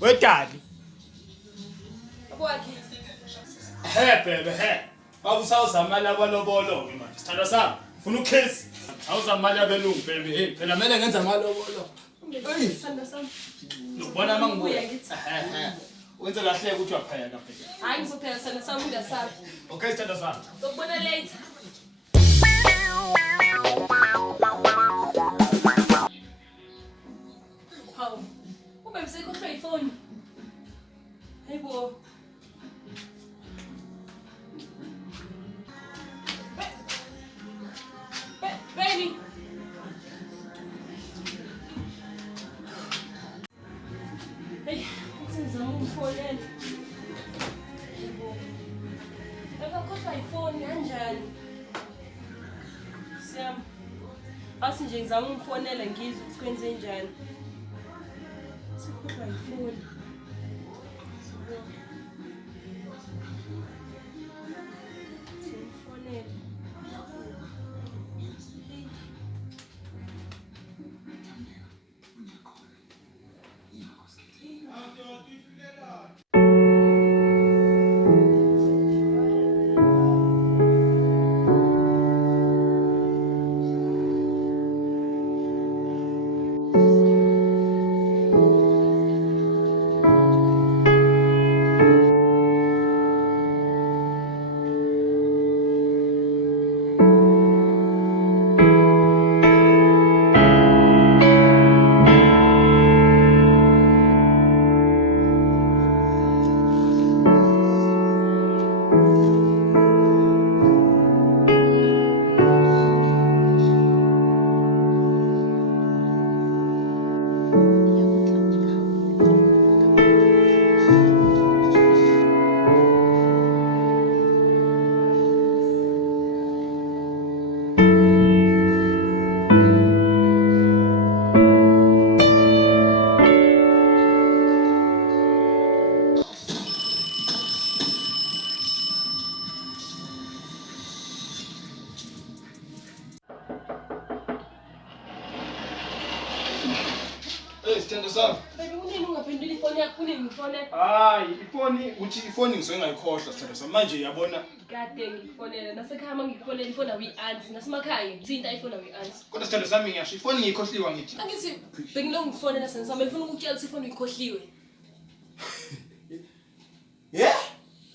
Wedali. Akwakhe. Bebe Babu sawuzama labalobolo ke manje. Sithanda sami. Ufuna ukhesi. Awuzama labelungu baby. Hey, phela kumele ngenze amalobolo. Sithanda sami. Ubona mangibuya ngithi. Wenze kahle ukuthi uyapheka phela. Hayi ngizophela sithanda sami ungasabi. Okay, sithanda sami. Ngokubona later. Hawu. Ube msekhohlwe ifoni. Hayibo. Baby. Hey, ngizama ukufonela. Akakhohlwa ifoni kanjani? Siyam. Asi nje ngizama ukufonela ngizwe ukuthi kwenze njani. Sikhohlwa ifoni. Sifonela. Sithanda sami. Baby unini ungaphendula ifoni yakho unini ngifone? Hayi, ifoni ngisuke ngayikhohlwa sithanda sami. Manje uyabona Kade ngikufonela nasekhaya mangikufonela ifoni awi-answer nasemakhaya ngithinta ifoni awi-answer. kodwa sithanda sami ngiyasho ifoni ngiyikhohliwa ngithi. Angithi bengiloko ngifonela sensama ngifuna ukukutshela ukuthi ifoni uyikhohliwe. Yeah?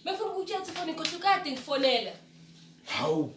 Befuna ukukutshela ukuthi ifoni uyikhohliwe kade ngifonela. Hawu.